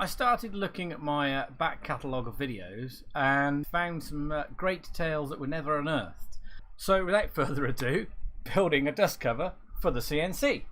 I started looking at my back catalogue of videos and found some great tales that were never unearthed. So without further ado, building a dust cover for the CNC.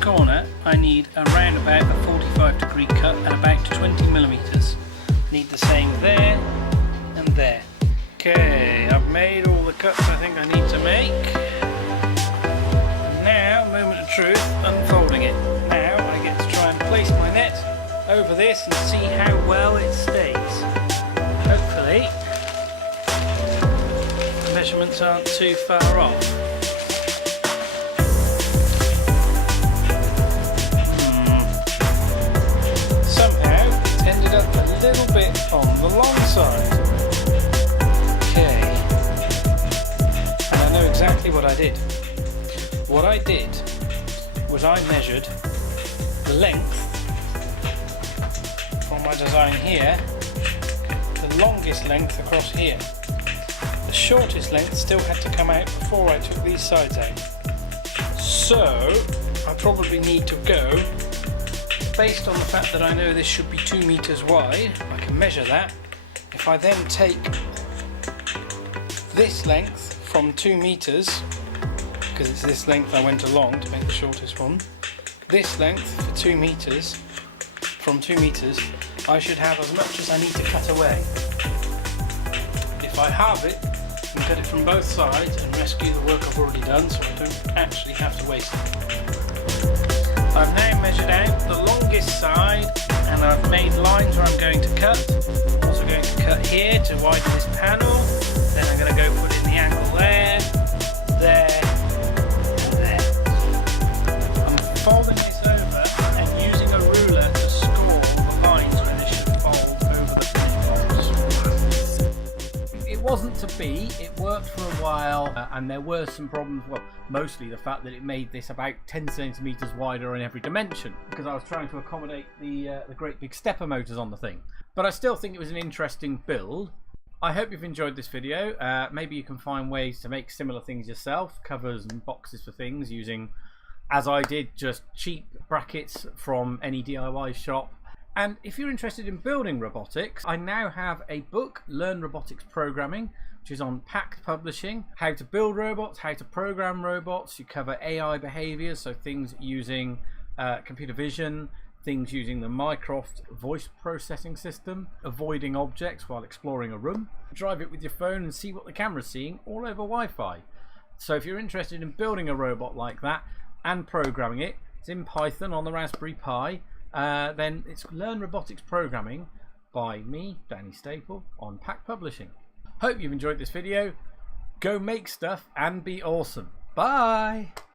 Corner, I need around about a 45-degree cut and about 20 millimeters. Need the same there and there. Okay, I've made all the cuts I think I need to make. Now, moment of truth, unfolding it. Now I get to try and place my net over this and see how well it stays. Hopefully, the measurements aren't too far off. A little bit on the long side. Okay. And I know exactly what I did. What I did was I measured the length from my design here, the longest length across here. The shortest length still had to come out before I took these sides out. So I probably need to go, based on the fact that I know this should be 2 meters wide, I can measure that. If I then take this length from 2 meters, because it's this length I went along to make the shortest one, this length for 2 meters, from 2 meters, I should have as much as I need to cut away. If I halve it and cut it from both sides and rescue the work I've already done, so I don't actually have to waste it. I've now measured out the longest side and I've made lines where I'm going to cut. I'm also going to cut here to widen this panel. Then I'm going to go put in the angle there, and there. I'm folding this over and using a ruler to score the lines where this should fold over the finished box. It wasn't to be, it worked for a while and there were some problems, well, mostly the fact that it made this about 10 centimeters wider in every dimension because I was trying to accommodate the great big stepper motors on the thing. But I still think it was an interesting build. I hope you've enjoyed this video. Maybe you can find ways to make similar things yourself, covers and boxes for things using, as I did, just cheap brackets from any DIY shop. And if you're interested in building robotics, I now have a book, Learn Robotics Programming, which is on Pact Publishing. How to build robots, how to program robots. You cover AI behaviors, so things using computer vision, things using the Mycroft voice processing system, avoiding objects while exploring a room. Drive it with your phone and see what the camera's seeing all over Wi-Fi. So if you're interested in building a robot like that and programming it, it's in Python on the Raspberry Pi. Then it's Learn Robotics Programming by me, Danny Staple, on Pact Publishing. Hope you've enjoyed this video. Go make stuff and be awesome. Bye!